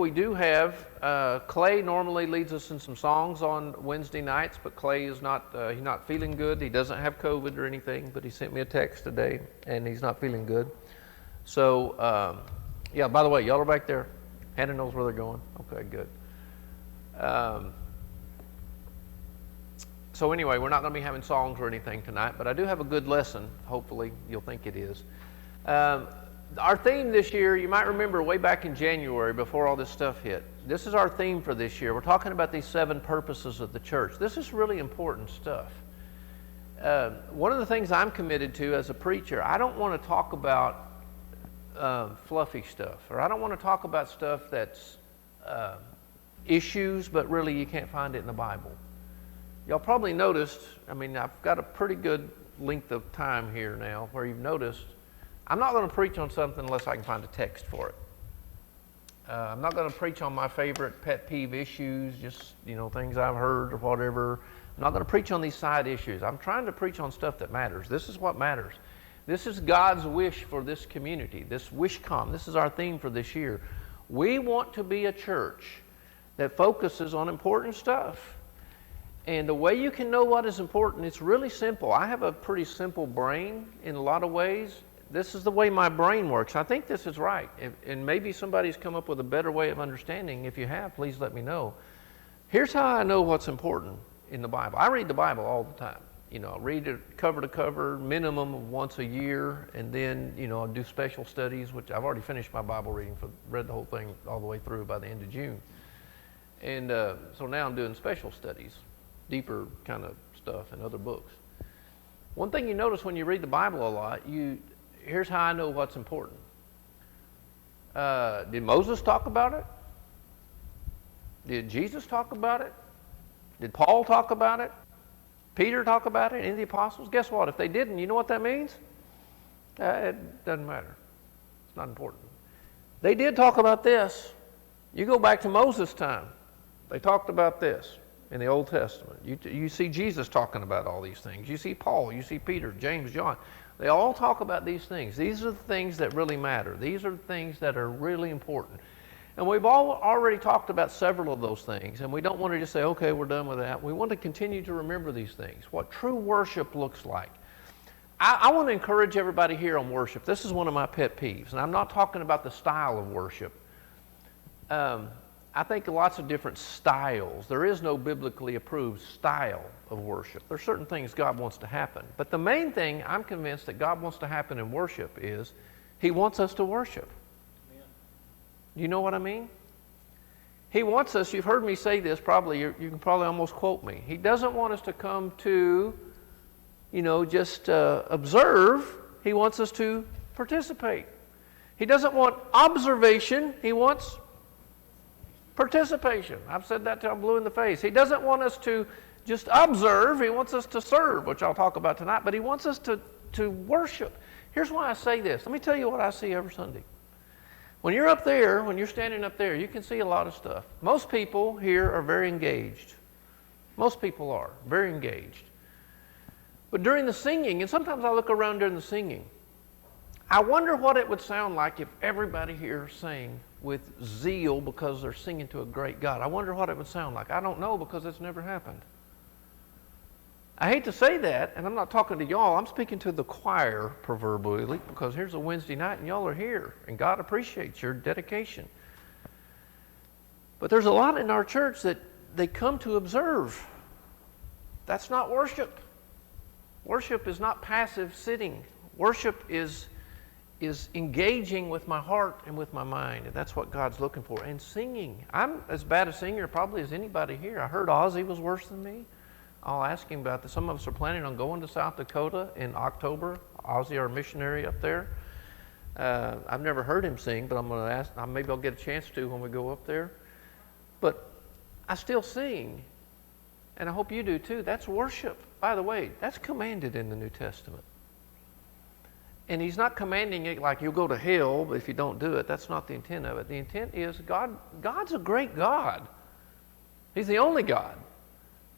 We do have, Clay normally leads us in some songs on Wednesday nights, but Clay is not, he's not feeling good. He doesn't have COVID or anything, but he sent me a text today, and he's not feeling good. So, yeah, by the way, y'all are back there. Hannah knows where they're going. Okay, good. So anyway, we're not going to be having songs or anything tonight, but I do have a good lesson. Hopefully, you'll think it is. Our theme this year, you might remember way back in January before all this stuff hit. This is our theme for this year. We're talking about these 7 purposes of the church. This is really important stuff. One of the things I'm committed to as a preacher, I don't want to talk about fluffy stuff, or I don't want to talk about stuff that's issues, but really you can't find it in the Bible. Y'all probably noticed, I mean, I've got a pretty good length of time here now where you've noticed I'm not going to preach on something unless I can find a text for it. I'm not going to preach on my favorite pet peeve issues, just, things I've heard or whatever. I'm not going to preach on these side issues. I'm trying to preach on stuff that matters. This is what matters. This is God's wish for this community, this WishCom. This is our theme for this year. We want to be a church that focuses on important stuff. And the way you can know what is important, it's really simple. I have a pretty simple brain in a lot of ways. This is the way my brain works. I think this is right. And maybe somebody's come up with a better way of understanding. If you have, please let me know. Here's how I know what's important in the Bible. I read the Bible all the time. I read it cover to cover, minimum of once a year, and then, I do special studies, which I've already finished my Bible reading, read the whole thing all the way through by the end of June. And so now I'm doing special studies, deeper kind of stuff in other books. One thing you notice when you read the Bible a lot, here's how I know what's important. Did Moses talk about it? Did Jesus talk about it? Did Paul talk about it? Peter talk about it? Any of the apostles? Guess what? If they didn't, you know what that means? It doesn't matter. It's not important. They did talk about this. You go back to Moses' time. They talked about this in the Old Testament. You see Jesus talking about all these things. You see Paul. You see Peter, James, John. They all talk about these things. These are the things that really matter. These are the things that are really important. And we've already talked about several of those things, and we don't want to just say, okay, we're done with that. We want to continue to remember these things, what true worship looks like. I want to encourage everybody here on worship. This is one of my pet peeves, and I'm not talking about the style of worship. I think lots of different styles. There is no biblically approved style of worship. There are certain things God wants to happen. But the main thing I'm convinced that God wants to happen in worship is He wants us to worship. Do you know what I mean? He wants us, you've heard me say this probably, you can probably almost quote me. He doesn't want us to come to, just observe. He wants us to participate. He doesn't want observation. He wants participation. I've said that till I'm blue in the face. He doesn't want us to just observe. He wants us to serve, which I'll talk about tonight, but He wants us to worship. Here's why I say this. Let me tell you what I see every Sunday. When you're up there, when you're standing up there, you can see a lot of stuff. Most people here are very engaged. Most people are very engaged. But during the singing, and sometimes I look around during the singing, I wonder what it would sound like if everybody here sang with zeal because they're singing to a great God. I wonder what it would sound like. I don't know because it's never happened. I hate to say that, and I'm not talking to y'all. I'm speaking to the choir, proverbially, because here's a Wednesday night and y'all are here, and God appreciates your dedication. But there's a lot in our church that they come to observe. That's not worship. Worship is not passive sitting. Worship is engaging with my heart and with my mind, and that's what God's looking for. And singing. I'm as bad a singer probably as anybody here. I heard Ozzy was worse than me. I'll ask him about this. Some of us are planning on going to South Dakota in October. Ozzy, our missionary up there. I've never heard him sing, but I'm going to ask. Maybe I'll get a chance to when we go up there. But I still sing, and I hope you do too. That's worship. By the way, that's commanded in the New Testament. And He's not commanding it like you'll go to hell if you don't do it. That's not the intent of it. The intent is God's a great God. He's the only God.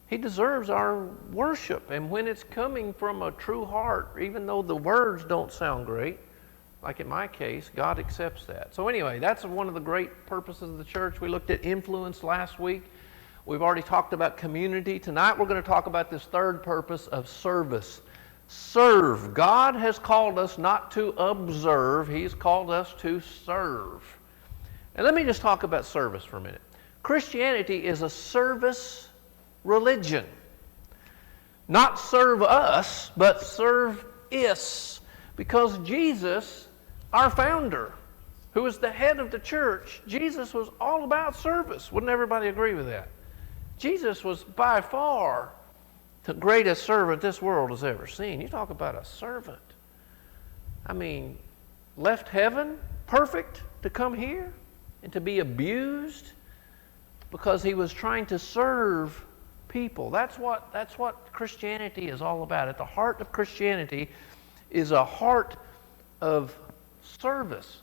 He deserves our worship. And when it's coming from a true heart, even though the words don't sound great, like in my case, God accepts that. So anyway, that's one of the great purposes of the church. We looked at influence last week. We've already talked about community. Tonight we're going to talk about this third purpose of service. Serve. God has called us not to observe. He's called us to serve. And let me just talk about service for a minute. Christianity is a service religion. Not serve us, but serve is. Because Jesus, our founder, who is the head of the church, Jesus was all about service. Wouldn't everybody agree with that? Jesus was by far the greatest servant this world has ever seen. You talk about a servant. I mean, left heaven, perfect, to come here and to be abused because he was trying to serve people. That's what Christianity is all about. At the heart of Christianity is a heart of service.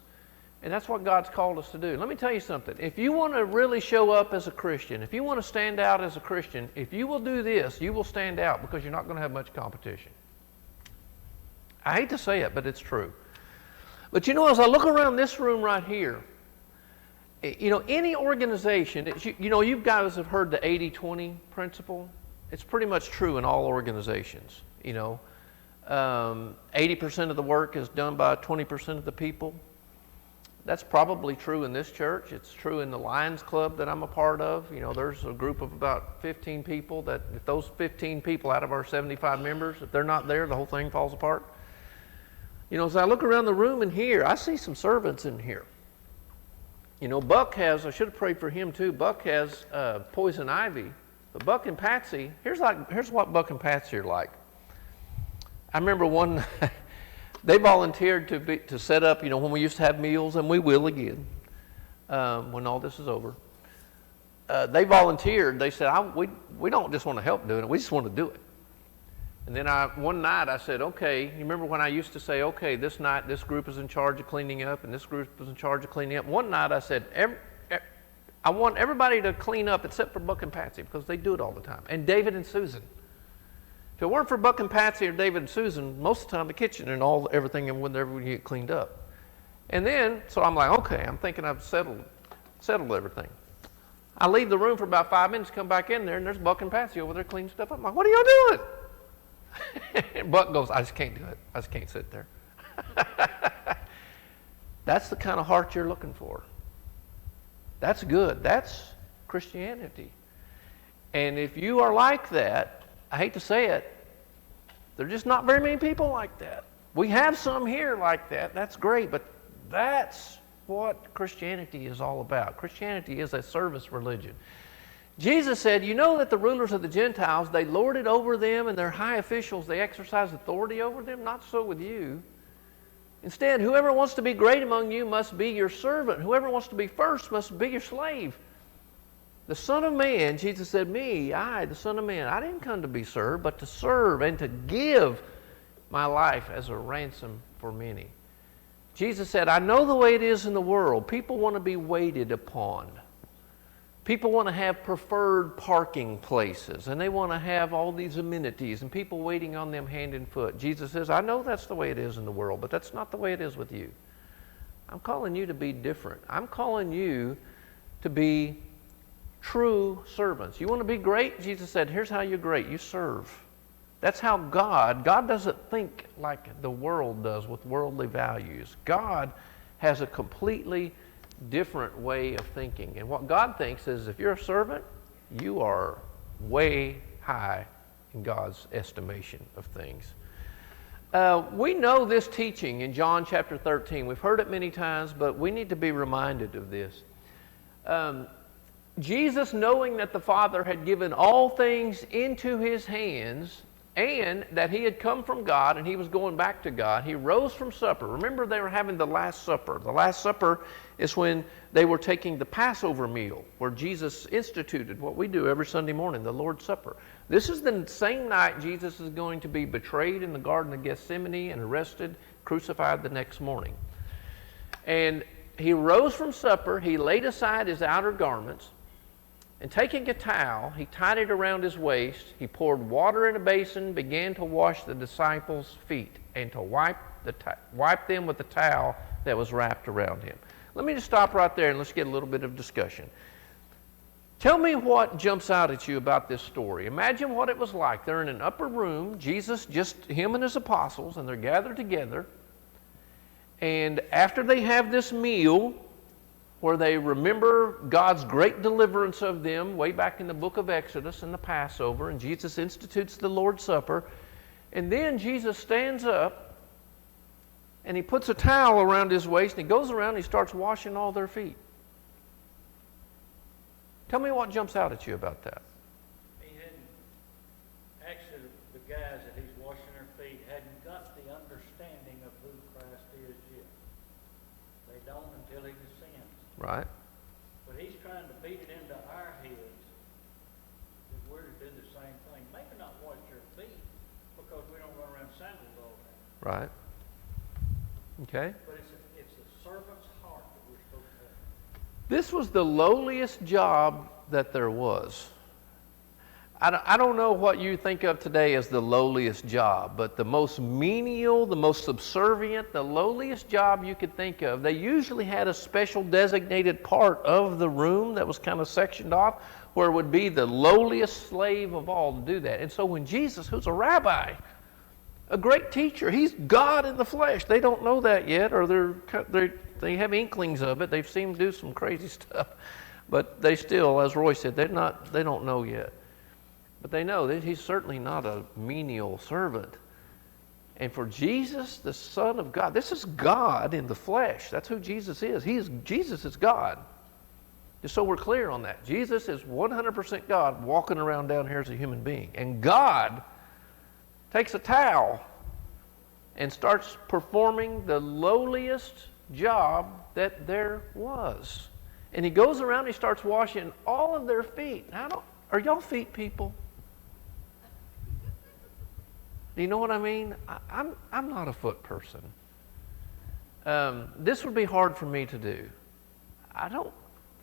And that's what God's called us to do. Let me tell you something. If you want to really show up as a Christian, if you want to stand out as a Christian, if you will do this, you will stand out because you're not going to have much competition. I hate to say it, but it's true. But you know, as I look around this room right here, you know, any organization, you guys have heard the 80-20 principle. It's pretty much true in all organizations. You know, 80% of the work is done by 20% of the people. That's probably true in this church. It's true in the Lions Club that I'm a part of. You know, there's a group of about 15 people that if those 15 people out of our 75 members, if they're not there, the whole thing falls apart. You know, as I look around the room in here, I see some servants in here. You know, Buck has, I should have prayed for him too, Buck has poison ivy. But Buck and Patsy, here's what Buck and Patsy are like. I remember one... They volunteered to set up, you know, when we used to have meals, and we will again, when all this is over. They volunteered. They said, we don't just want to help doing it, we just want to do it. And then one night I said, okay, you remember when I used to say, okay, this night this group is in charge of cleaning up, and this group is in charge of cleaning up. One night I said, I want everybody to clean up except for Buck and Patsy, because they do it all the time, and David and Susan. If it weren't for Buck and Patsy or David and Susan, most of the time the kitchen and everything and whenever we get cleaned up. And then, so I'm like, okay, I'm thinking I've settled everything. I leave the room for about 5 minutes, come back in there, and there's Buck and Patsy over there cleaning stuff up. I'm like, what are y'all doing? And Buck goes, I just can't do it. I just can't sit there. That's the kind of heart you're looking for. That's good. That's Christianity. And if you are like that, I hate to say it, there are just not very many people like that. We have some here like that. That's great, but that's what Christianity is all about. Christianity is a service religion. Jesus said, you know that the rulers of the Gentiles, they lord it over them, and their high officials, they exercise authority over them. Not so with you. Instead, whoever wants to be great among you must be your servant. Whoever wants to be first must be your slave. The Son of Man, Jesus said, me, I, the Son of Man, I didn't come to be served, but to serve and to give my life as a ransom for many. Jesus said, I know the way it is in the world. People want to be waited upon. People want to have preferred parking places, and they want to have all these amenities and people waiting on them hand and foot. Jesus says, I know that's the way it is in the world, but that's not the way it is with you. I'm calling you to be different. I'm calling you to be true servants. You want to be great? Jesus said, here's how you're great. You serve. That's how God doesn't think like the world does with worldly values. God has a completely different way of thinking. And what God thinks is if you're a servant, you are way high in God's estimation of things. We know this teaching in John chapter 13. We've heard it many times, but we need to be reminded of this. Jesus, knowing that the Father had given all things into his hands and that he had come from God and he was going back to God, he rose from supper. Remember, they were having the Last Supper. The Last Supper is when they were taking the Passover meal, where Jesus instituted what we do every Sunday morning, the Lord's Supper. This is the same night Jesus is going to be betrayed in the Garden of Gethsemane and arrested, crucified the next morning. And he rose from supper, he laid aside his outer garments, and taking a towel, he tied it around his waist. He poured water in a basin, began to wash the disciples' feet and to wipe Wipe them with the towel that was wrapped around him. Let me just stop right there and let's get a little bit of discussion. Tell me what jumps out at you about this story. Imagine what it was like. They're in an upper room, Jesus, just him and his apostles, and they're gathered together. And after they have this meal, where they remember God's great deliverance of them way back in the book of Exodus and the Passover, and Jesus institutes the Lord's Supper, and then Jesus stands up and he puts a towel around his waist and he goes around and he starts washing all their feet. Tell me what jumps out at you about that. He hadn't, actually the guys that he's washing their feet hadn't got the understanding of who Christ is yet. They don't until he descends. Right. But he's trying to beat it into our heads that we're to do the same thing. Maybe not wash your feet because we don't run around sandals all the time. Right. Okay. But it's a servant's heart that we're supposed to have. This was the lowliest job that there was. I don't know what you think of today as the lowliest job, but the most menial, the most subservient, the lowliest job you could think of. They usually had a special designated part of the room that was kind of sectioned off where it would be the lowliest slave of all to do that. And so when Jesus, who's a rabbi, a great teacher, he's God in the flesh. They don't know that yet, or they have inklings of it. They've seen him do some crazy stuff, but they still, as Roy said, they don't know yet. But they know that he's certainly not a menial servant. And for Jesus, the Son of God, this is God in the flesh. That's who Jesus is. Jesus is God. Just so we're clear on that. Jesus is 100% God walking around down here as a human being. And God takes a towel and starts performing the lowliest job that there was. And he goes around and he starts washing all of their feet. Are y'all feet people? Do you know what I mean? I'm not a foot person. This would be hard for me to do.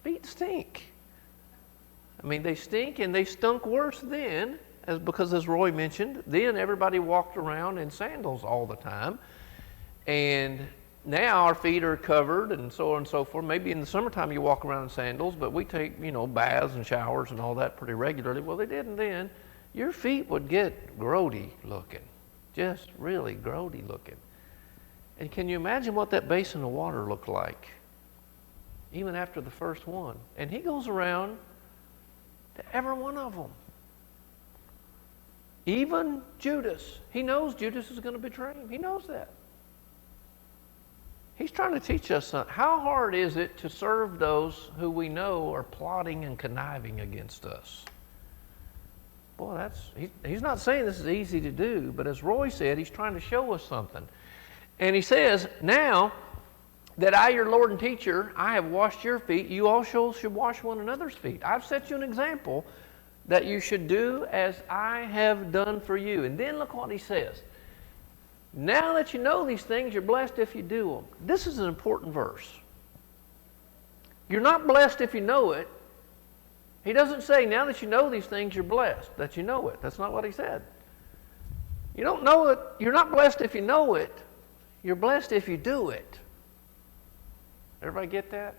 Feet stink. I mean, they stink, and they stunk worse then, because as Roy mentioned, then everybody walked around in sandals all the time. And now our feet are covered and so on and so forth. Maybe in the summertime you walk around in sandals, but we take, baths and showers and all that pretty regularly. Well, they didn't then. Your feet would get grody looking, just really grody looking. And can you imagine what that basin of water looked like, even after the first one? And he goes around to every one of them. Even Judas. He knows Judas is going to betray him. He knows that. He's trying to teach us something. How hard is it to serve those who we know are plotting and conniving against us? Boy, he's not saying this is easy to do, but as Roy said, he's trying to show us something. And he says, now that I, your Lord and teacher, I have washed your feet, you also should wash one another's feet. I've set you an example that you should do as I have done for you. And then look what he says. Now that you know these things, you're blessed if you do them. This is an important verse. You're not blessed if you know it. He doesn't say, now that you know these things, you're blessed, that you know it. That's not what he said. You don't know it. You're not blessed if you know it. You're blessed if you do it. Everybody get that?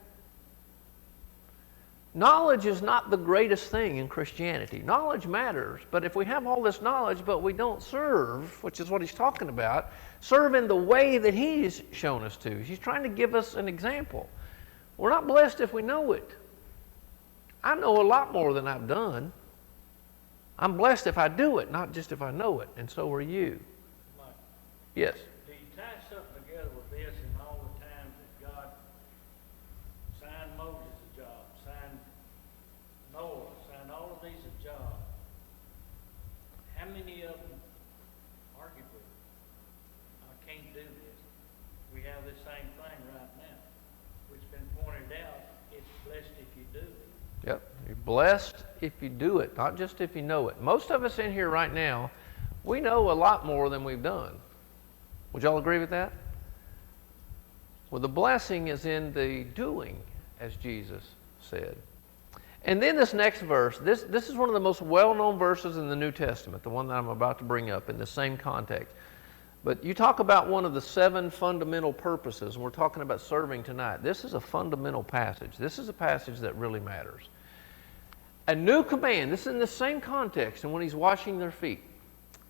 Knowledge is not the greatest thing in Christianity. Knowledge matters, but if we have all this knowledge but we don't serve, which is what he's talking about, serve in the way that he's shown us to. He's trying to give us an example. We're not blessed if we know it. I know a lot more than I've done. I'm blessed if I do it, not just if I know it, and so are you. Mike, yes? do you tie something together with this and all the times that God signed Moses a job, signed Noah, signed all of these a job? How many of them arguably, I can't do this? We have this same thing right now, which has been pointed out. It's blessed if you do it. Yep. You're blessed if you do it, not just if you know it. Most of us in here right now, we know a lot more than we've done. Would y'all agree with that? Well, the blessing is in the doing, as Jesus said. And then this next verse, this is one of the most well-known verses in the New Testament, the one that I'm about to bring up in the same context. But you talk about one of the 7 fundamental purposes, and we're talking about serving tonight. This is a fundamental passage. This is a passage that really matters. A new command, this is in the same context, and when he's washing their feet.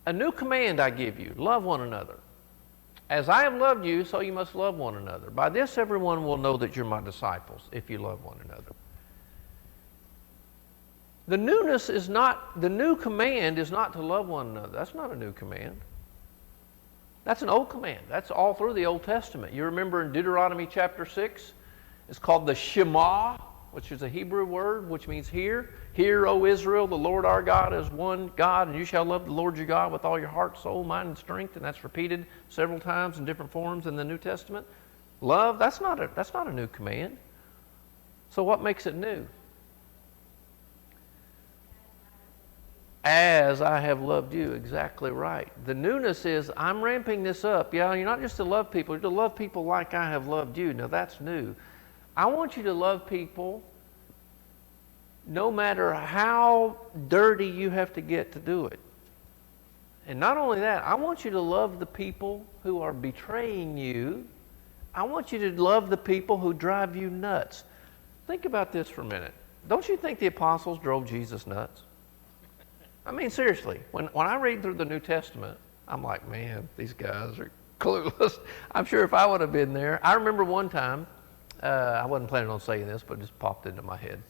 A new command I give you, love one another. As I have loved you, so you must love one another. By this everyone will know that you're my disciples, if you love one another. The new command is not to love one another. That's not a new command. That's an old command. That's all through the Old Testament. You remember in Deuteronomy chapter 6, it's called the Shema, which is a Hebrew word, which means hear. Hear, O Israel, the Lord our God is one God, and you shall love the Lord your God with all your heart, soul, mind, and strength. And that's repeated several times in different forms in the New Testament. Love, that's not a new command. So what makes it new? As I have loved you, exactly right. The newness is, I'm ramping this up. Yeah, you're not just to love people, you're to love people like I have loved you. Now that's new. I want you to love people no matter how dirty you have to get to do it. And not only that, I want you to love the people who are betraying you. I want you to love the people who drive you nuts. Think about this for a minute. Don't you think the apostles drove Jesus nuts? I mean, seriously, when I read through the New Testament, I'm like, man, these guys are clueless. I'm sure if I would have been there. I remember one time, I wasn't planning on saying this, but it just popped into my head.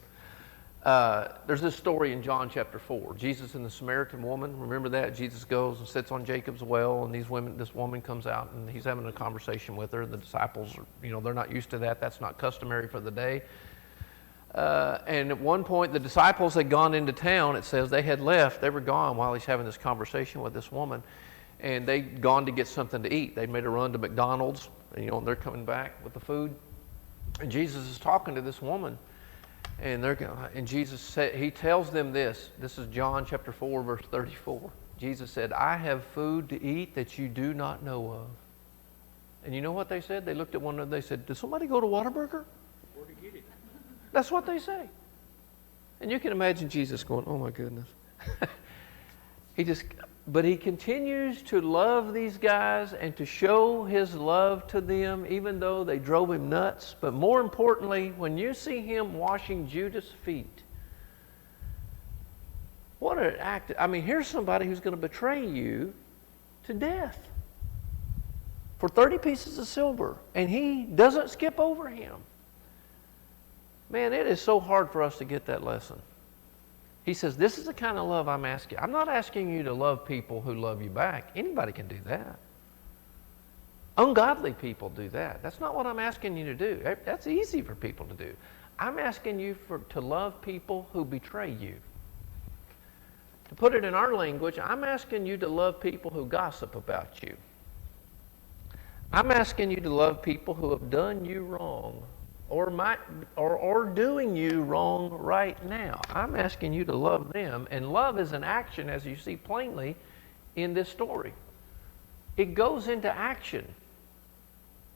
There's this story in John chapter 4. Jesus and the Samaritan woman, remember that? Jesus goes and sits on Jacob's well, and this woman comes out, and he's having a conversation with her. The disciples, they're not used to that. That's not customary for the day. And at one point, the disciples had gone into town. It says they had left. They were gone while he's having this conversation with this woman. And they'd gone to get something to eat. They'd made a run to McDonald's, and they're coming back with the food. And Jesus is talking to this woman. And Jesus said, he tells them this. This is John chapter 4, verse 34. Jesus said, I have food to eat that you do not know of. And you know what they said? They looked at one another. They said, did somebody go to Whataburger? Where to get it? That's what they say. And you can imagine Jesus going, oh my goodness. But he continues to love these guys and to show his love to them, even though they drove him nuts. But more importantly, when you see him washing Judas' feet, what an act. I mean, here's somebody who's going to betray you to death for 30 pieces of silver, and he doesn't skip over him. Man, it is so hard for us to get that lesson. He says, this is the kind of love I'm asking. I'm not asking you to love people who love you back. Anybody can do that. Ungodly people do that. That's not what I'm asking you to do. That's easy for people to do. I'm asking you to love people who betray you. To put it in our language, I'm asking you to love people who gossip about you. I'm asking you to love people who have done you wrong or doing you wrong right now. I'm asking you to love them, and love is an action, as you see plainly in this story. It goes into action.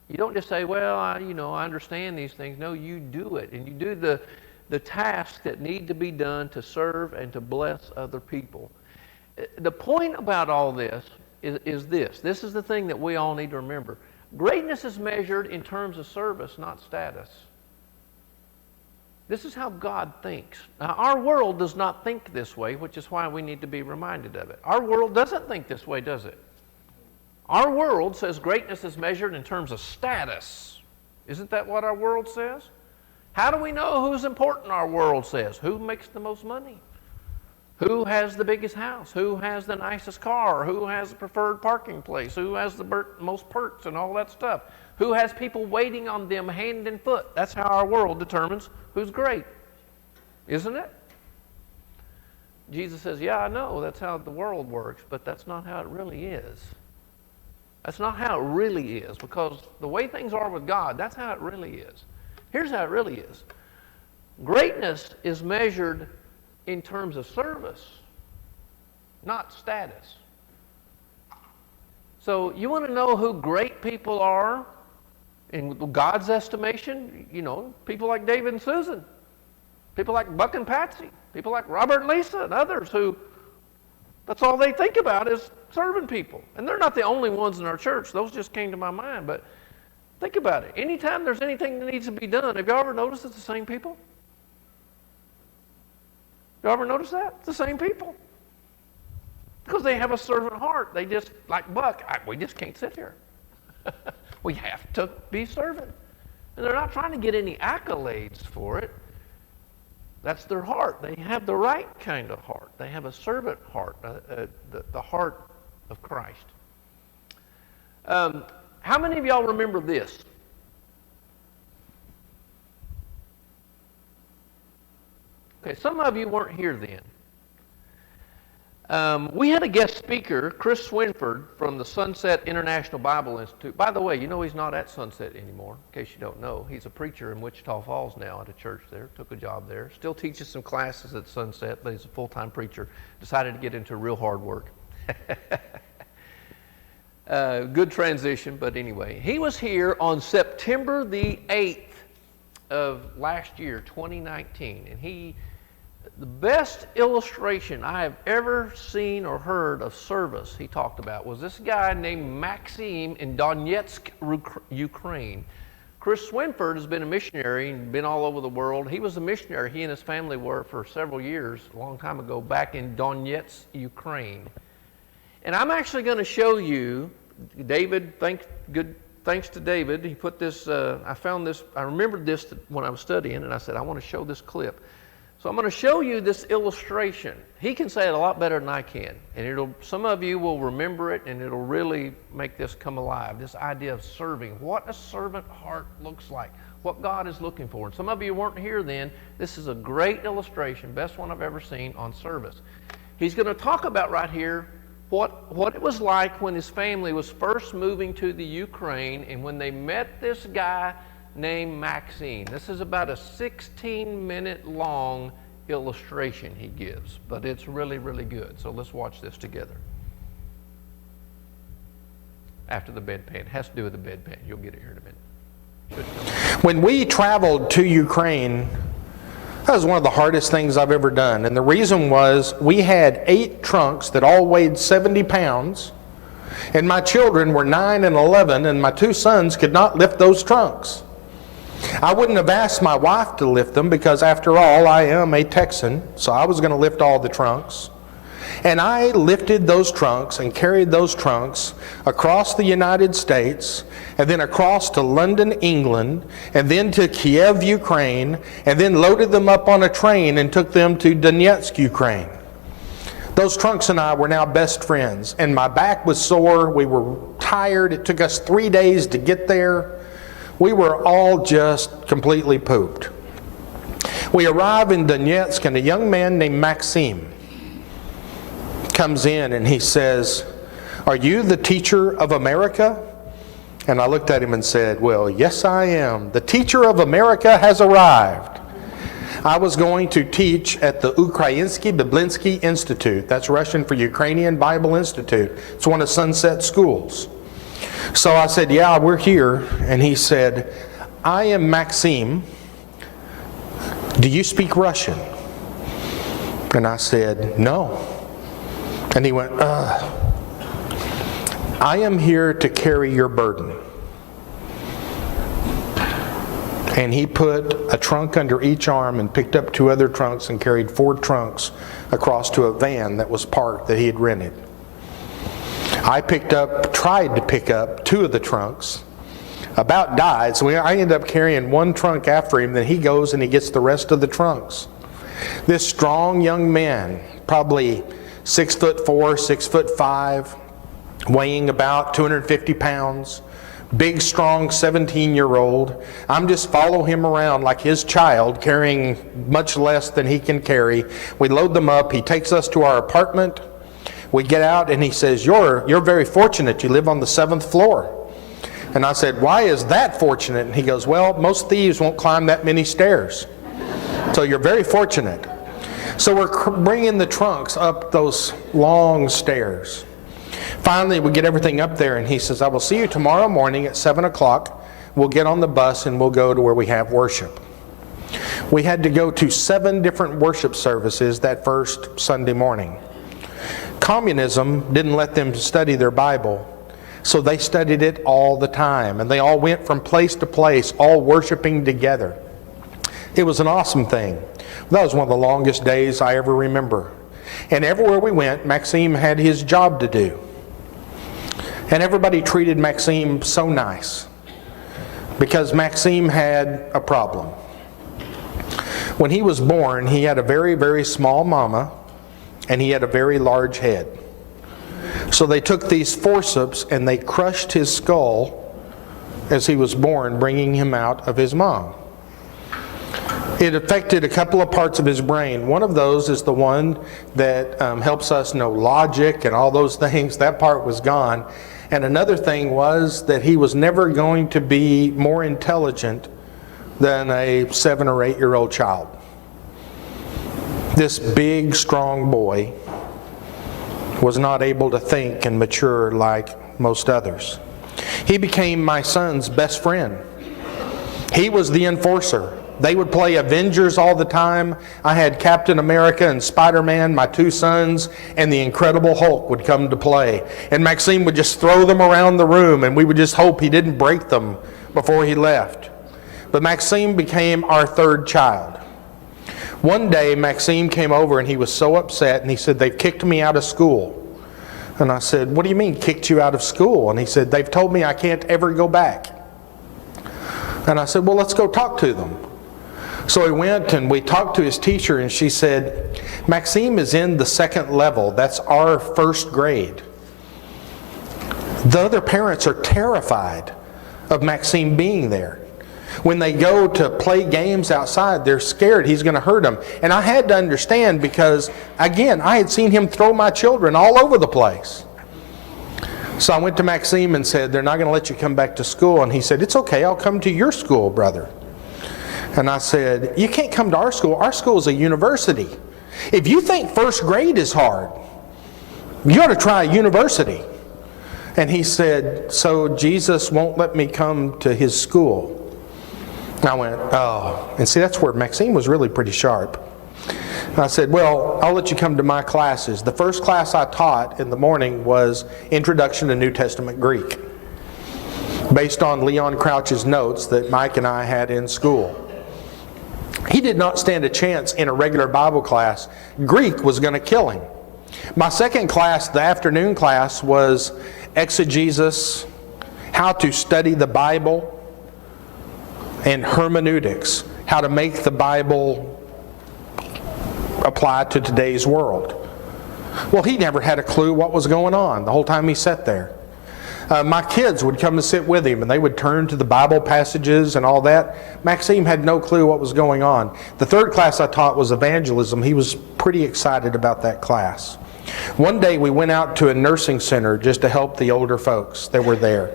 You don't just say, well, I understand these things. No, you do it, and you do the tasks that need to be done to serve and to bless other people. The point about all this is this. This is the thing that we all need to remember. Greatness is measured in terms of service, not status. This is how God thinks. Now, our world does not think this way, which is why we need to be reminded of it. Our world doesn't think this way, does it? Our world says greatness is measured in terms of status. Isn't that what our world says? How do we know who's important, our world says? Who makes the most money? Who has the biggest house? Who has the nicest car? Who has the preferred parking place? Who has the most perks and all that stuff? Who has people waiting on them hand and foot? That's how our world determines who's great, isn't it? Jesus says, yeah, I know that's how the world works, but that's not how it really is. That's not how it really is, because the way things are with God, that's how it really is. Here's how it really is. Greatness is measured in terms of service, not status. So you want to know who great people are in God's estimation? People like David and Susan, people like Buck and Patsy, people like Robert and Lisa and others who, that's all they think about is serving people. And they're not the only ones in our church. Those just came to my mind. But think about it. Anytime there's anything that needs to be done, have y'all ever noticed it's the same people? Y'all ever notice that? It's the same people. Because they have a servant heart. They just, like Buck, we just can't sit here. We have to be servant. And they're not trying to get any accolades for it. That's their heart. They have the right kind of heart. They have a servant heart, the heart of Christ. How many of y'all remember this? Okay, some of you weren't here then. We had a guest speaker, Chris Swinford, from the Sunset International Bible Institute. By the way, you know he's not at Sunset anymore, in case you don't know. He's a preacher in Wichita Falls now at a church there, took a job there. Still teaches some classes at Sunset, but he's a full-time preacher. Decided to get into real hard work. Good transition, but anyway. He was here on September the 8th of last year, 2019, and the best illustration I have ever seen or heard of service he talked about was this guy named Maxim in Donetsk, Ukraine. Chris Swinford has been a missionary and been all over the world. He was a missionary. He and his family were for several years, a long time ago, back in Donetsk, Ukraine. And I'm actually going to show you, David, thanks to David, he put this, I remembered this when I was studying, and I said, I want to show this clip. So I'm going to show you this illustration. He can say it a lot better than I can. And some of you will remember it, and it'll really make this come alive. This idea of serving, what a servant heart looks like, what God is looking for. And some of you weren't here then. This is a great illustration, best one I've ever seen on service. He's going to talk about right here what it was like when his family was first moving to the Ukraine and when they met this guy named Maxine. This is about a 16-minute long illustration he gives, but it's really, really good. So let's watch this together. After the bedpan. It has to do with the bedpan. You'll get it here in a minute. When we traveled to Ukraine, that was one of the hardest things I've ever done. And the reason was we had 8 trunks that all weighed 70 pounds, and my children were 9 and 11, and my 2 sons could not lift those trunks. I wouldn't have asked my wife to lift them because, after all, I am a Texan, so I was going to lift all the trunks. And I lifted those trunks and carried those trunks across the United States, and then across to London, England, and then to Kiev, Ukraine, and then loaded them up on a train and took them to Donetsk, Ukraine. Those trunks and I were now best friends, and my back was sore. We were tired. It took us 3 days to get there. We were all just completely pooped. We arrive in Donetsk, and a young man named Maxim comes in and he says, "Are you the teacher of America?" And I looked at him and said, "Well, yes, I am. The teacher of America has arrived." I was going to teach at the Ukrainsky Biblinsky Institute. That's Russian for Ukrainian Bible Institute. It's one of Sunset schools. So I said, "Yeah, we're here." And he said, "I am Maxim. Do you speak Russian?" And I said, "No." And he went, "I am here to carry your burden." And he put a trunk under each arm and picked up 2 other trunks and carried 4 trunks across to a van that was parked that he had rented. I tried to pick up 2 of the trunks, about died, so I ended up carrying 1 trunk after him. Then he goes and he gets the rest of the trunks. This strong young man, probably 6'4", 6'5", weighing about 250 pounds, big, strong 17-year-old. I'm just follow him around like his child, carrying much less than he can carry. We load them up. He takes us to our apartment. We get out and he says, you're very fortunate. You live on the 7th floor. And I said, "Why is that fortunate?" And he goes, "Well, most thieves won't climb that many stairs. So you're very fortunate." So we're bringing the trunks up those long stairs. Finally, we get everything up there, and he says, "I will see you tomorrow morning at 7 o'clock. We'll get on the bus, and we'll go to where we have worship." We had to go to 7 different worship services that first Sunday morning. communism didn't let them study their Bible, so they studied it all the time, and they all went from place to place, all worshiping together. It was an awesome thing. That was one of the longest days I ever remember. And everywhere we went, Maxime had his job to do. And everybody treated Maxime so nice, because Maxime had a problem. When he was born, he had a very, very small mama, and he had a very large head. So they took these forceps and they crushed his skull as he was born, bringing him out of his mom. It affected a couple of parts of his brain. One of those is the one that helps us know logic and all those things. That part was gone. And another thing was that he was never going to be more intelligent than a 7 or 8 year old child. This big, strong boy was not able to think and mature like most others. He became my son's best friend. He was the enforcer. They would play Avengers all the time. I had Captain America and Spider-Man, my 2 sons, and the Incredible Hulk would come to play. And Maxime would just throw them around the room, and we would just hope he didn't break them before he left. But Maxime became our 3rd child. One day, Maxime came over and he was so upset, and he said, "They've kicked me out of school." And I said, "What do you mean, kicked you out of school?" And he said, "They've told me I can't ever go back." And I said, "Well, let's go talk to them." So he went and we talked to his teacher, and she said, "Maxime is in the 2nd level. That's our 1st grade. The other parents are terrified of Maxime being there. When they go to play games outside, they're scared he's going to hurt them." And I had to understand, because, again, I had seen him throw my children all over the place. So I went to Maxime and said, "They're not going to let you come back to school." And he said, "It's okay, I'll come to your school, brother." And I said, "You can't come to our school. Our school is a university. If you think 1st grade is hard, you ought to try a university." And he said, "So Jesus won't let me come to his school?" And I went, "Oh." And see, that's where Maxime was really pretty sharp. And I said, "Well, I'll let you come to my classes." The first class I taught in the morning was Introduction to New Testament Greek, based on Leon Crouch's notes that Mike and I had in school. He did not stand a chance in a regular Bible class. Greek was going to kill him. My second class, the afternoon class, was exegesis, how to study the Bible, and hermeneutics, how to make the Bible apply to today's world. Well, he never had a clue what was going on the whole time he sat there. My kids would come and sit with him, and they would turn to the Bible passages and all that. Maxime had no clue what was going on. The third class I taught was evangelism. He was pretty excited about that class. One day we went out to a nursing center just to help the older folks that were there.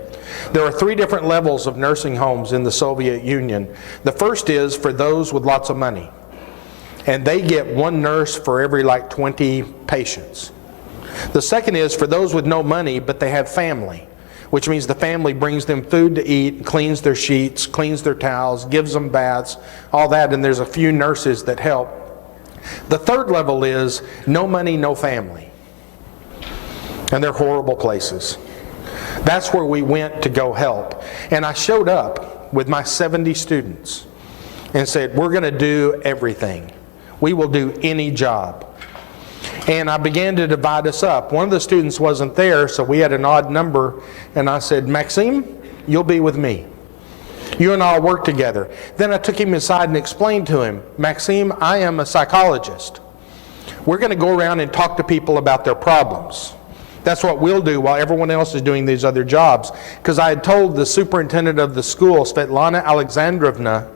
There are 3 different levels of nursing homes in the Soviet Union. The first is for those with lots of money, and they get 1 nurse for every 20 patients. The second is for those with no money, but they have family, which means the family brings them food to eat, cleans their sheets, cleans their towels, gives them baths, all that, and there's a few nurses that help. The third level is no money, no family. And they're horrible places. That's where we went to go help. And I showed up with my 70 students and said, "We're going to do everything. We will do any job." And I began to divide us up. One of the students wasn't there, so we had an odd number. And I said, "Maxime, you'll be with me. You and I will work together." Then I took him aside and explained to him, "Maxime, I am a psychologist. We're going to go around and talk to people about their problems. That's what we'll do while everyone else is doing these other jobs." Because I had told the superintendent of the school, Svetlana Alexandrovna,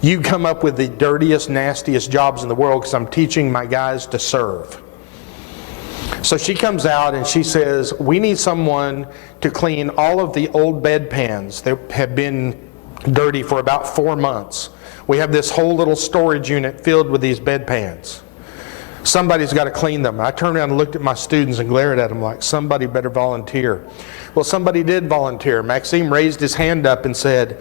"You come up with the dirtiest, nastiest jobs in the world, because I'm teaching my guys to serve." So she comes out and she says, "We need someone to clean all of the old bedpans that have been dirty for about 4 months. We have this whole little storage unit filled with these bedpans. Somebody's got to clean them." I turned around and looked at my students and glared at them like, somebody better volunteer. Well, somebody did volunteer. Maxime raised his hand up and said,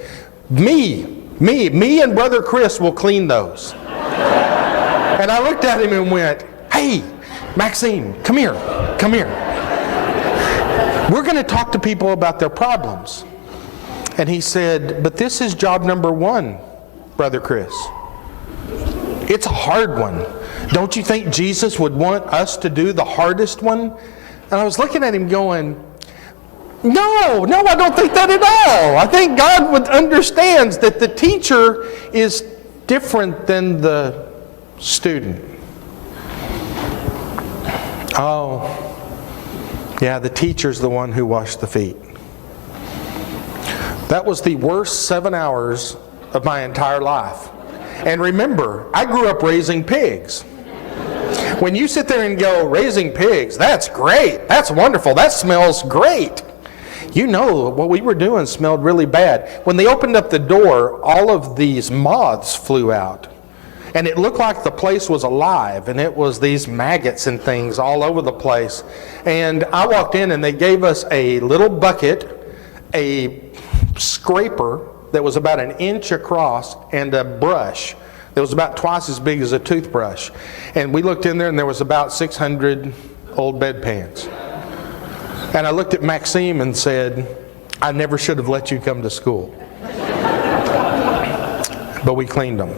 Me and Brother Chris will clean those." And I looked at him and went, "Hey, Maxime, come here. come here. We're going to talk to people about their problems. And he said, but this is job number 1, Brother Chris. It's a hard one. Don't you think Jesus would want us to do the hardest one? And I was looking at him going, no, I don't think that at all. I think God understands that the teacher is different than the student. Oh, yeah, the teacher's the one who washed the feet. That was the worst 7 hours of my entire life. And remember, I grew up raising pigs. When you sit there and go, raising pigs, that's great, that's wonderful, that smells great. You know, what we were doing smelled really bad. When they opened up the door, all of these moths flew out. And it looked like the place was alive, and it was these maggots and things all over the place. And I walked in, and they gave us a little bucket, a scraper that was about 1 inch across, and a brush that was about twice as big as a toothbrush. And we looked in there, and there was about 600 old bedpans. And I looked at Maxime and said, I never should have let you come to school. But we cleaned them.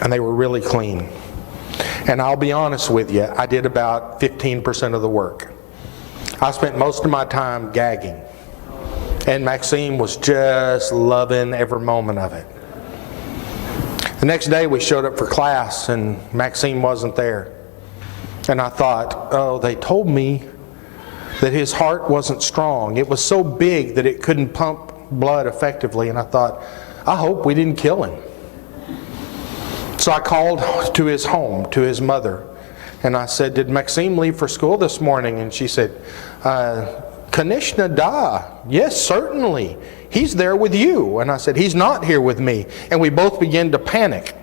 And they were really clean. And I'll be honest with you, I did about 15% of the work. I spent most of my time gagging. And Maxime was just loving every moment of it. The next day we showed up for class and Maxime wasn't there. And I thought, oh, they told me that his heart wasn't strong. It was so big that it couldn't pump blood effectively. And I thought, I hope we didn't kill him. So I called to his home, to his mother. And I said, did Maxime leave for school this morning? And she said, Kanishna da. Yes, certainly. He's there with you. And I said, he's not here with me. And we both began to panic.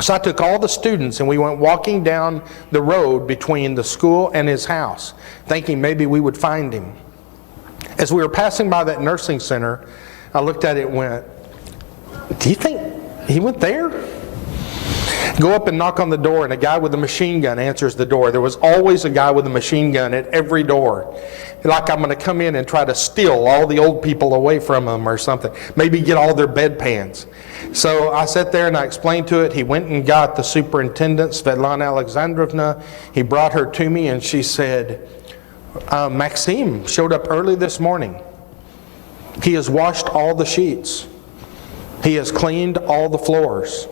So I took all the students and we went walking down the road between the school and his house, thinking maybe we would find him. As we were passing by that nursing center, I looked at it and went, do you think he went there? Go up and knock on the door, and a guy with a machine gun answers the door. There was always a guy with a machine gun at every door. Like I'm going to come in and try to steal all the old people away from them or something. Maybe get all their bedpans. So I sat there and I explained to it. He went and got the superintendent, Svetlana Alexandrovna. He brought her to me and she said, Maxime showed up early this morning. He has washed all the sheets. He has cleaned all the floors.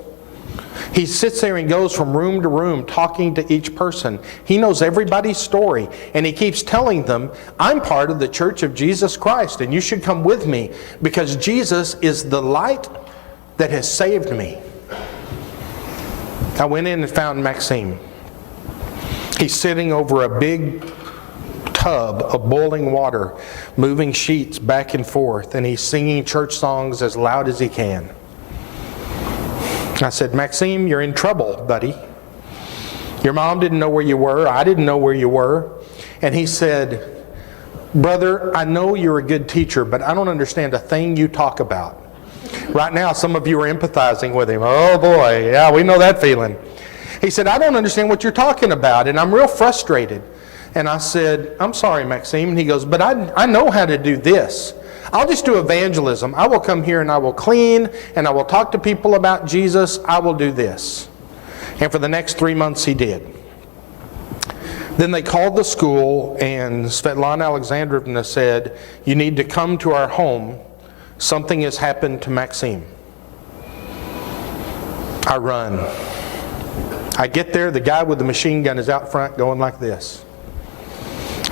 He sits there and goes from room to room talking to each person. He knows everybody's story, and he keeps telling them, I'm part of the Church of Jesus Christ, and you should come with me because Jesus is the light that has saved me. I went in and found Maxime. He's sitting over a big tub of boiling water, moving sheets back and forth, and he's singing church songs as loud as he can. I said, Maxime, you're in trouble, buddy. Your mom didn't know where you were. I didn't know where you were. And he said, brother, I know you're a good teacher, but I don't understand a thing you talk about. Right now, some of you are empathizing with him. Oh boy, yeah, we know that feeling. He said, I don't understand what you're talking about, and I'm real frustrated. And I said, I'm sorry, Maxime. And he goes, but I know how to do this. I'll just do evangelism. I will come here and I will clean and I will talk to people about Jesus. I will do this. And for the next 3 months he did. Then they called the school and Svetlana Alexandrovna said, you need to come to our home. Something has happened to Maxime. I run. I get there, the guy with the machine gun is out front going like this.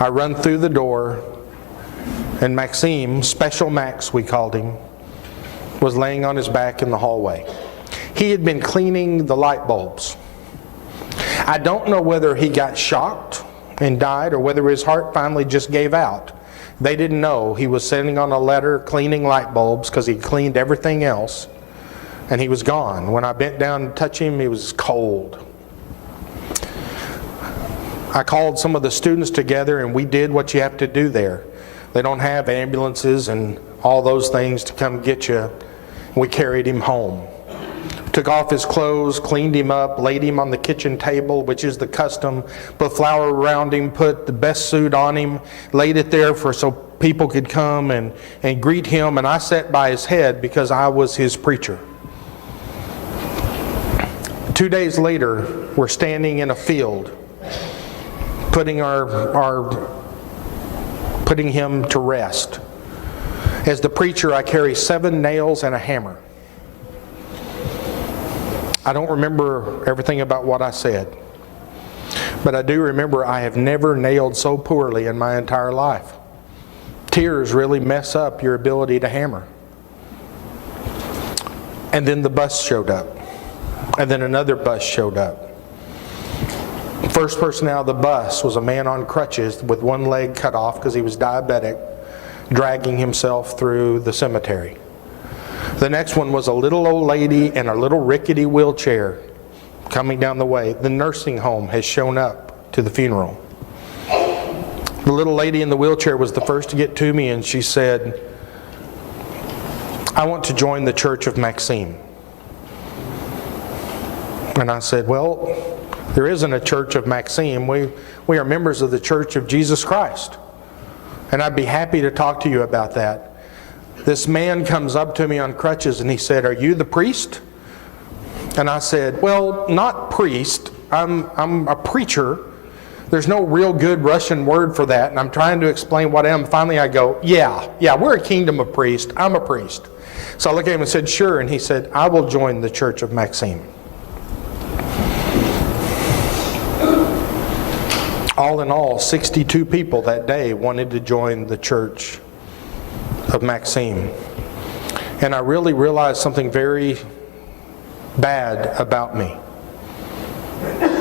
I run through the door. And Maxime, Special Max we called him, was laying on his back in the hallway. He had been cleaning the light bulbs. I don't know whether he got shocked and died or whether his heart finally just gave out. They didn't know. He was sitting on a letter cleaning light bulbs because he cleaned everything else, and he was gone. When I bent down to touch him, he was cold. I called some of the students together and we did what you have to do there. They don't have ambulances and all those things to come get you. We carried him home. Took off his clothes, cleaned him up, laid him on the kitchen table, which is the custom, put flour around him, put the best suit on him, laid it there so people could come and greet him, and I sat by his head because I was his preacher. 2 days later, we're standing in a field, putting him to rest. As the preacher, I carry 7 nails and a hammer. I don't remember everything about what I said, but I do remember I have never nailed so poorly in my entire life. Tears really mess up your ability to hammer. And then the bus showed up, and then another bus showed up. The first person out of the bus was a man on crutches with one leg cut off because he was diabetic, dragging himself through the cemetery. The next one was a little old lady in a little rickety wheelchair coming down the way. The nursing home has shown up to the funeral. The little lady in the wheelchair was the first to get to me, and she said, "I want to join the Church of Maxime." And I said, "Well, there isn't a Church of Maxime. We are members of the Church of Jesus Christ. And I'd be happy to talk to you about that." This man comes up to me on crutches and he said, "Are you the priest?" And I said, "Well, not priest. I'm a preacher. There's no real good Russian word for that." And I'm trying to explain what I am. Finally I go, yeah, we're a kingdom of priests. I'm a priest. So I looked at him and said, "Sure." And he said, "I will join the Church of Maxime." All in all, 62 people that day wanted to join the Church of Maxime. And I really realized something very bad about me.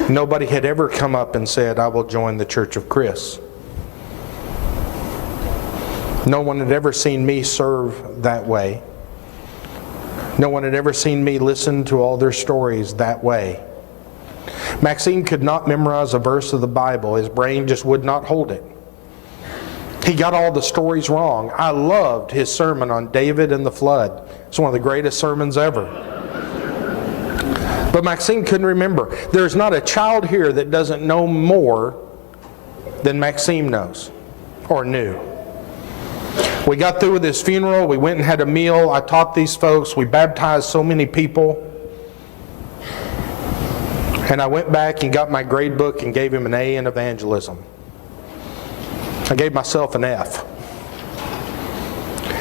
Nobody had ever come up and said, "I will join the Church of Chris." No one had ever seen me serve that way. No one had ever seen me listen to all their stories that way. Maxime could not memorize a verse of the Bible. His brain just would not hold it. He got all the stories wrong. I loved his sermon on David and the flood. It's one of the greatest sermons ever. But Maxime couldn't remember. There's not a child here that doesn't know more than Maxime knows or knew. We got through with his funeral. We went and had a meal. I taught these folks. We baptized so many people. And I went back and got my grade book and gave him an A in evangelism. I gave myself an F.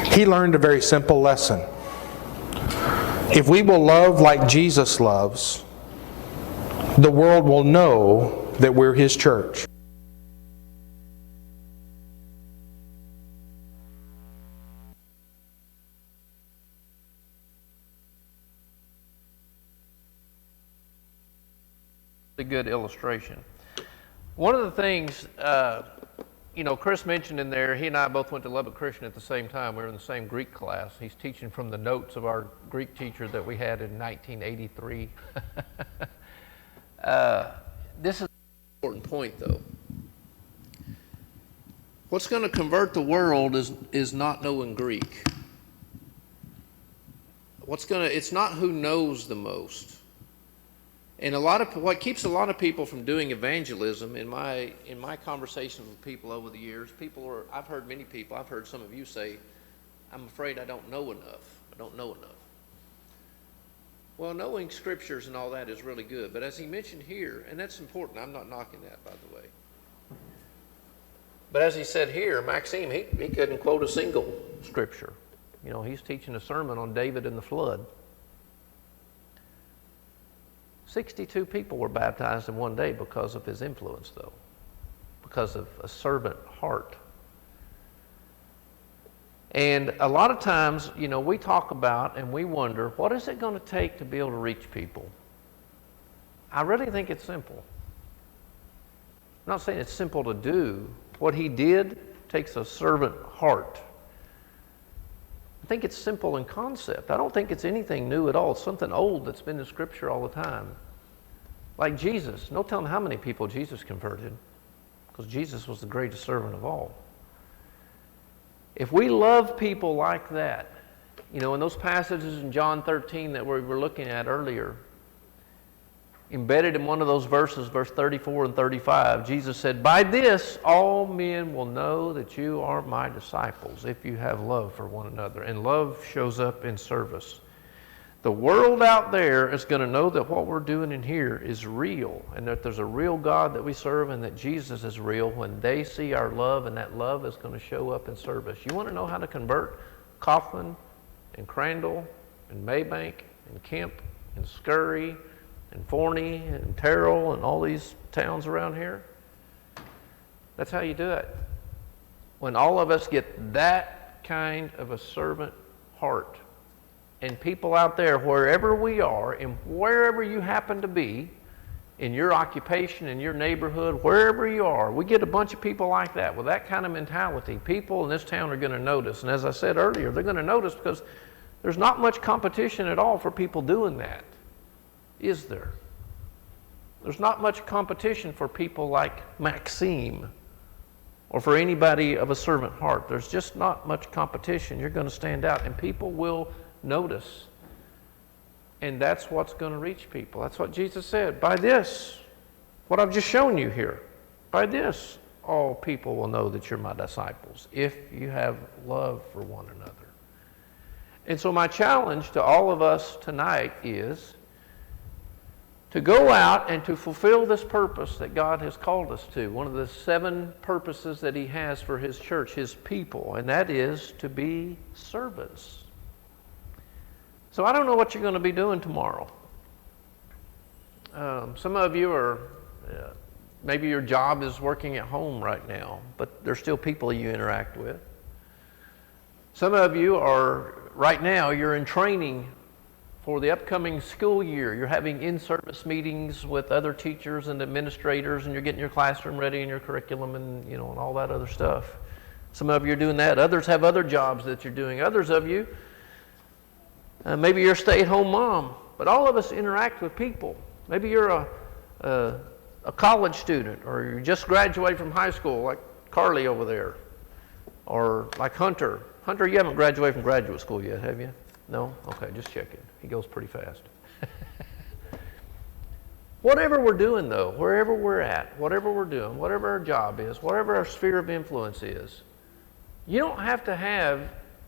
He learned a very simple lesson. If we will love like Jesus loves, the world will know that we're His church. A good illustration. One of the things, Chris mentioned in there, he and I both went to Lubbock Christian at the same time. We were in the same Greek class. He's teaching from the notes of our Greek teacher that we had in 1983. This is an important point, though. What's going to convert the world is not knowing Greek. It's not who knows the most. And what keeps a lot of people from doing evangelism, in my conversations with people over the years, I've heard many people, I've heard some of you say, "I'm afraid I don't know enough. I don't know enough." Well, knowing scriptures and all that is really good, but as he mentioned here, and that's important, I'm not knocking that, by the way. But as he said here, Maxime, he couldn't quote a single scripture. He's teaching a sermon on David and the flood. 62 people were baptized in one day because of his influence, though, because of a servant heart. And a lot of times, we talk about and we wonder, what is it going to take to be able to reach people? I really think it's simple. I'm not saying it's simple to do. What he did takes a servant heart. I think it's simple in concept. I don't think it's anything new at all. It's something old that's been in Scripture all the time. Like Jesus. No telling how many people Jesus converted, because Jesus was the greatest servant of all. If we love people like that, You know, in those passages in John 13 that we were looking at earlier, embedded in one of those verses, verse 34 and 35, Jesus said, "By this all men will know that you are my disciples, if you have love for one another." And love shows up in service. The world out there is going to know that what we're doing in here is real, and that there's a real God that we serve, and that Jesus is real when they see our love, and that love is going to show up in service. You want to know how to convert Coughlin and Crandall and Maybank and Kemp and Scurry and Forney and Terrell and all these towns around here? That's how you do it. When all of us get that kind of a servant heart, and people out there, wherever we are and wherever you happen to be, in your occupation, in your neighborhood, wherever you are, we get a bunch of people like that, with that kind of mentality. People in this town are going to notice. And as I said earlier, they're going to notice because there's not much competition at all for people doing that, is there? There's not much competition for people like Maxime or for anybody of a servant heart. There's just not much competition. You're going to stand out, and people will notice. And that's what's going to reach people. That's what Jesus said. By this, what I've just shown you here, by this, all people will know that you're my disciples, if you have love for one another. And so my challenge to all of us tonight is to go out and to fulfill this purpose that God has called us to, one of the 7 purposes that he has for his church, his people, and that is to be servants. So I don't know what you're going to be doing tomorrow. Some of you are, maybe your job is working at home right now, but there's still people you interact with. Some of you are, right now, you're in training for the upcoming school year. You're having in-service meetings with other teachers and administrators, and you're getting your classroom ready and your curriculum and, and all that other stuff. Some of you are doing that. Others have other jobs that you're doing. Others of you, maybe you're a stay-at-home mom, but all of us interact with people. Maybe you're a college student, or you just graduated from high school, like Carly over there, or like Hunter. Hunter, you haven't graduated from graduate school yet, have you? No? Okay, just checking. He goes pretty fast. Whatever we're doing, though, wherever we're at, whatever we're doing, whatever our job is, whatever our sphere of influence is, you don't have to have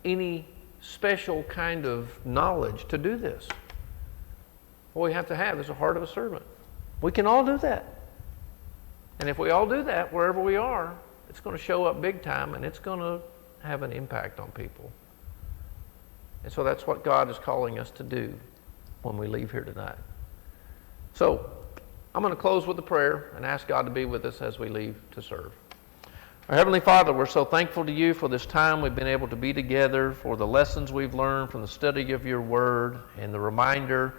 any special kind of knowledge to do this. What we have to have is a heart of a servant. We can all do that. And if we all do that, wherever we are, it's going to show up big time, and it's going to have an impact on people. And so that's what God is calling us to do when we leave here tonight. So I'm going to close with a prayer and ask God to be with us as we leave to serve. Our Heavenly Father, we're so thankful to you for this time we've been able to be together, for the lessons we've learned from the study of your word, and the reminder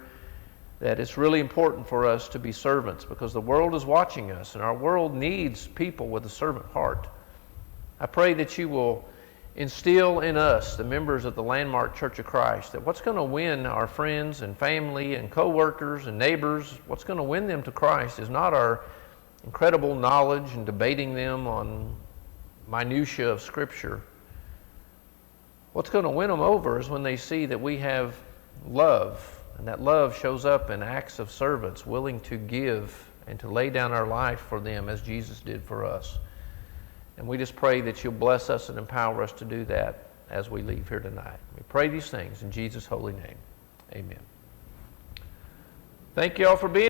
that it's really important for us to be servants, because the world is watching us, and our world needs people with a servant heart. I pray that you will instill in us, the members of the Landmark Church of Christ, that what's going to win our friends and family and co-workers and neighbors, what's going to win them to Christ is not our incredible knowledge and debating them on minutiae of Scripture. What's going to win them over is when they see that we have love, and that love shows up in acts of servants willing to give and to lay down our life for them as Jesus did for us. And we just pray that you'll bless us and empower us to do that as we leave here tonight. We pray these things in Jesus' holy name. Amen. Thank you all for being